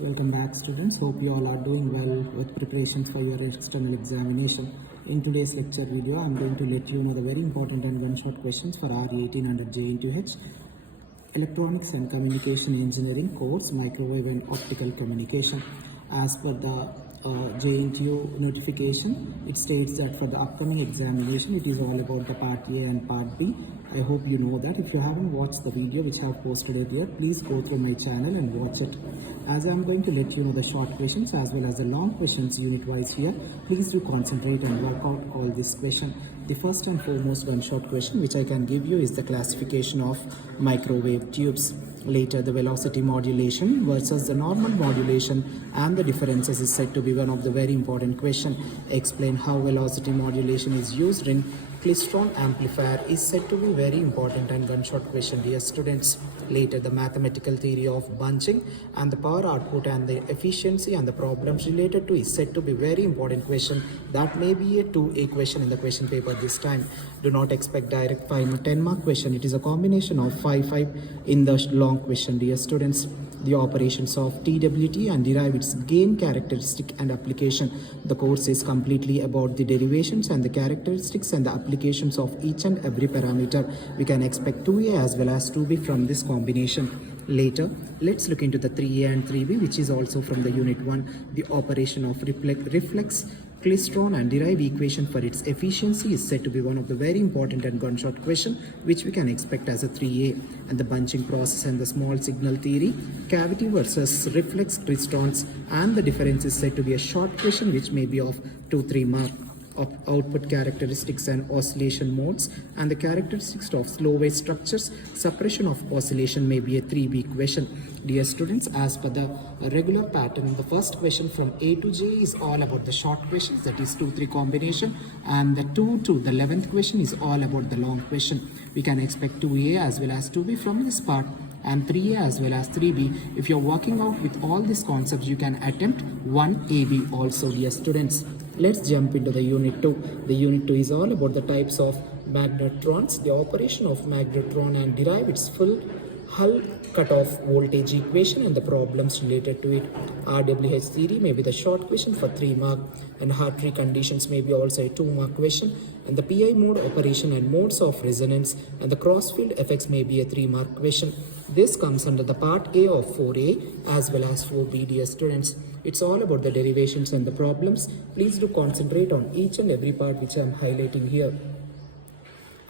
Welcome back, students. Hope you all are doing well with preparations for your external examination. In today's lecture video, I'm going to let you know the very important and gunshot questions for R18 under J/H Electronics and Communication Engineering course, Microwave and Optical Communication. As per the J/H notification, it states that for the upcoming examination, it is all about the part A and part B. I hope you know that. If you haven't watched the video which I have posted earlier, please go through my channel and watch it. As I'm going to let you know the short questions as well as the long questions unit wise here, please do concentrate and work out all these questions. The first and foremost gunshot question which I can give you is the classification of microwave tubes. Later, the velocity modulation versus the normal modulation and the differences is said to be one of the very important question. Explain how velocity modulation is used in klystron amplifier is said to be very important and gunshot question, dear students. Later, the mathematical theory of bunching and the power output and the efficiency and the problems related to is said to be very important question. That may be a 2A question in the question paper this time. Do not expect direct 5 or 10 mark question. It is a combination of 5 in the long question, dear students. The operations of TWT and derive its gain characteristic and application. The course is completely about the derivations and the characteristics and the applications of each and every parameter. We can expect 2A as well as 2B from this combination. Later, let's look into the 3A and 3B, which is also from the unit 1. The operation of reflex klystron and derive equation for its efficiency is said to be one of the very important and gunshot question which we can expect as a 3A. And the bunching process and the small signal theory, cavity versus reflex klystrons and the difference is said to be a short question which may be of 2-3 mark. Of output characteristics and oscillation modes and the characteristics of slow wave structures, suppression of oscillation may be a 3B question. Dear students, as per the regular pattern, the first question from A to J is all about the short questions, that is 2-3 combination, and the 2 to the 11th question is all about the long question. We can expect 2A as well as 2B from this part and 3A as well as 3B. If you're working out with all these concepts, you can attempt 1AB also, dear students. Let's jump into the unit 2. The unit 2 is all about the types of magnetrons, the operation of magnetron and derive its full Hull cutoff voltage equation and the problems related to it. RWH theory may be the short question for 3 mark and Hartree conditions may be also a 2 mark question, and the PI mode operation and modes of resonance and the crossfield effects may be a 3 mark question. This comes under the part A of 4A as well as 4B, dear students. It's all about the derivations and the problems. Please do concentrate on each and every part which I am highlighting here.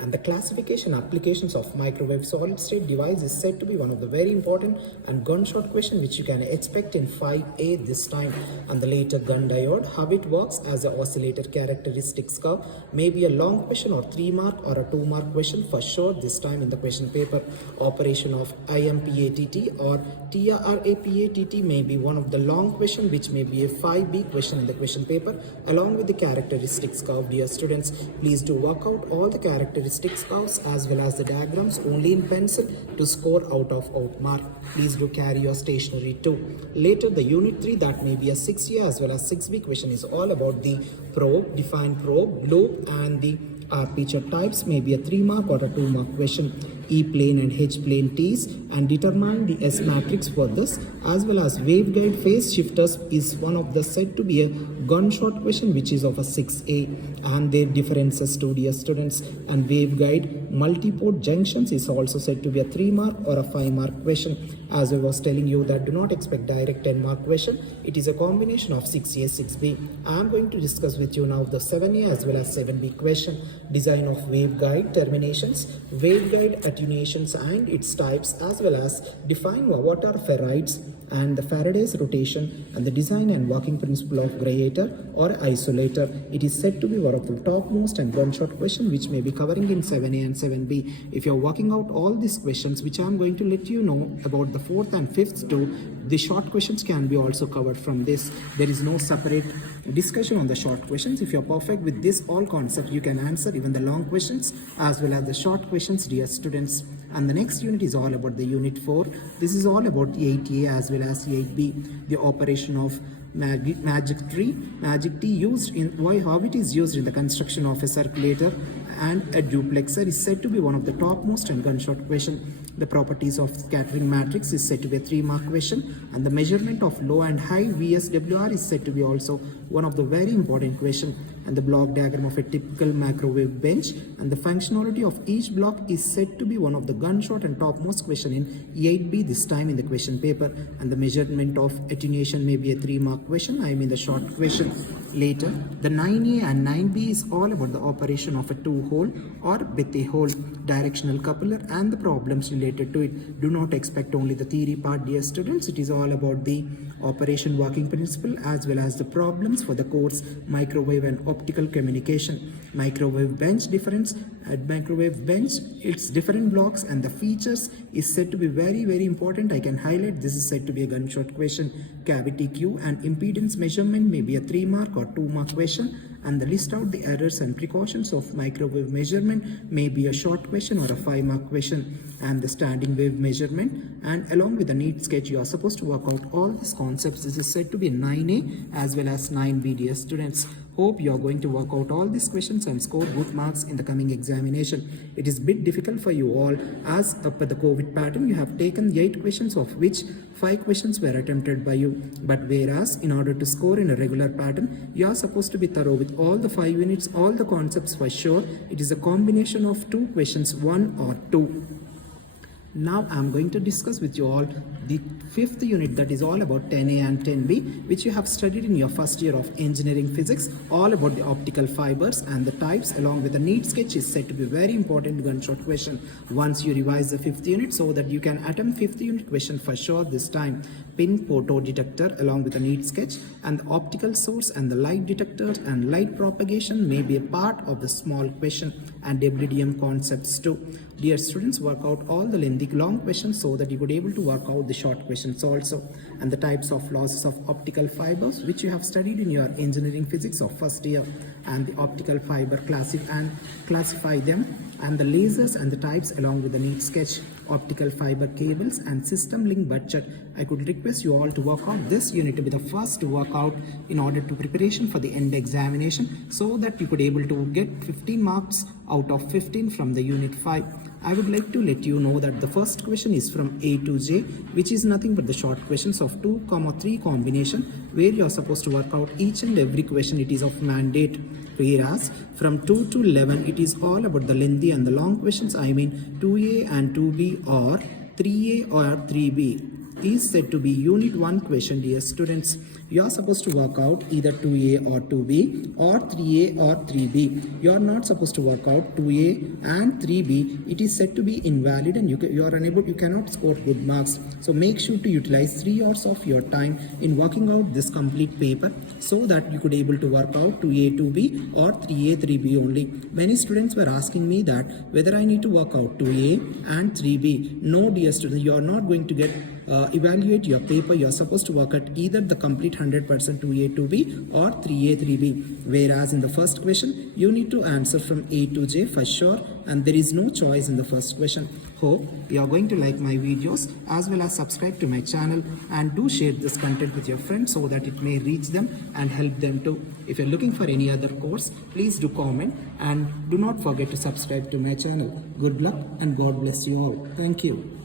And the classification applications of microwave solid state device is said to be one of the very important and gunshot question which you can expect in 5A this time. And the later gun diode, how it works as an oscillator characteristics curve may be a long question or 3 mark or a 2 mark question for sure this time in the question paper. Operation of IMPATT or TRAPATT may be one of the long question which may be a 5B question in the question paper along with the characteristics curve, dear students. Please do work out all the characteristics curves as well as the diagrams only in pencil to score out of out mark. Please do carry your stationery too. Later, the unit 3 that may be a 6A as well as 6B question is all about the probe, defined probe, loop and the aperture types may be a 3 mark or a 2 mark question. E-plane and H-plane T's and determine the S matrix for this as well as waveguide phase shifters is one of the said to be a gunshot question which is of a 6A and their differences to, dear students. And waveguide multiport junctions is also said to be a 3 mark or a 5 mark question. As I was telling you that do not expect direct 10 mark question. It is a combination of 6A, 6B. I am going to discuss with you now the 7A as well as 7B question. Design of waveguide terminations, waveguide attenuations and its types as well as define what are ferrites and the Faraday's rotation and the design and working principle of grayator or isolator. It is said to be one of the topmost and gunshot question which may be covering in 7A and 7B. If you are working out all these questions which I am going to let you know about the 4th and 5th too, the short questions can be also covered from this. There is no separate discussion on the short questions. If you are perfect with this all concept, you can answer even the long questions as well as the short questions, dear students. And the next unit is all about the unit 4. This is all about 8A as well as 8B. The operation of magic T used in how it is used in the construction of a circulator and a duplexer is said to be one of the topmost and gunshot question. The properties of scattering matrix is said to be a 3-mark question, and the measurement of low and high VSWR is said to be also one of the very important question, and the block diagram of a typical microwave bench and the functionality of each block is said to be one of the gunshot and topmost question in 8B this time in the question paper, and the measurement of attenuation may be a 3-mark question, I mean the short question. Later, the 9A and 9B is all about the operation of a 2-hole or with a hole directional coupler and the problems related to it. Do not expect only the theory part, dear students. It is all about the operation working principle as well as the problems for the course microwave and optical communication. Microwave bench difference at microwave bench, its different blocks and the features is said to be very important. I can highlight this is said to be a gunshot question. Cavity Q and impedance measurement may be a 3-mark or 2-mark question, and the list out the errors and precautions of microwave measurement may be a short question or a 5-mark question, and the standing wave measurement, and along with the neat sketch you are supposed to work out all these concepts. This is said to be 9A as well as 9B, dear students. Hope you are going to work out all these questions and score good marks in the coming examination. It is a bit difficult for you all as per the COVID pattern you have taken 8 questions of which 5 questions were attempted by you, but whereas in order to score in a regular pattern you are supposed to be thorough with all the 5 units, all the concepts for sure. It is a combination of 2 questions, 1 or 2. Now I am going to discuss with you all the 5th unit, that is all about 10A and 10B, which you have studied in your first year of engineering physics, all about the optical fibers and the types along with the neat sketch is said to be very important gunshot question. Once you revise the 5th unit so that you can attempt 5th unit question for sure this time. Pin photo detector along with a neat sketch and the optical source and the light detector and light propagation may be a part of the small question, and WDM concepts too. Dear students, work out all the lengthy long questions so that you could able to work out the short questions also, and the types of losses of optical fibers which you have studied in your engineering physics of first year, and the optical fiber classify them, and the lasers and the types along with the neat sketch, optical fiber cables and system link budget. I could request you all to work out this unit to be the first to work out in order to preparation for the end examination so that you could able to get 15 marks out of 15 from the unit 5. I would like to let you know that the first question is from A to J, which is nothing but the short questions of 2, 3 combination, where you are supposed to work out each and every question. It is of mandate. Whereas from 2 to 11, it is all about the lengthy and the long questions. I mean 2A and 2B or 3A or 3B is said to be unit 1 question, dear students. You are supposed to work out either 2A or 2B or 3A or 3B. You are not supposed to work out 2A and 3B. It is said to be invalid and you are unable, you cannot score good marks. So make sure to utilize 3 hours of your time in working out this complete paper so that you could able to work out 2A, 2B or 3A, 3B only. Many students were asking me that whether I need to work out 2A and 3B. No, dear students, you are not going to get evaluate your paper. You are supposed to work at either the complete 100% 2A, 2B or 3A, 3B. Whereas in the first question, you need to answer from A to J for sure, and there is no choice in the first question. Hope you are going to like my videos as well as subscribe to my channel, and do share this content with your friends so that it may reach them and help them too. If you are looking for any other course, please do comment and do not forget to subscribe to my channel. Good luck and God bless you all. Thank you.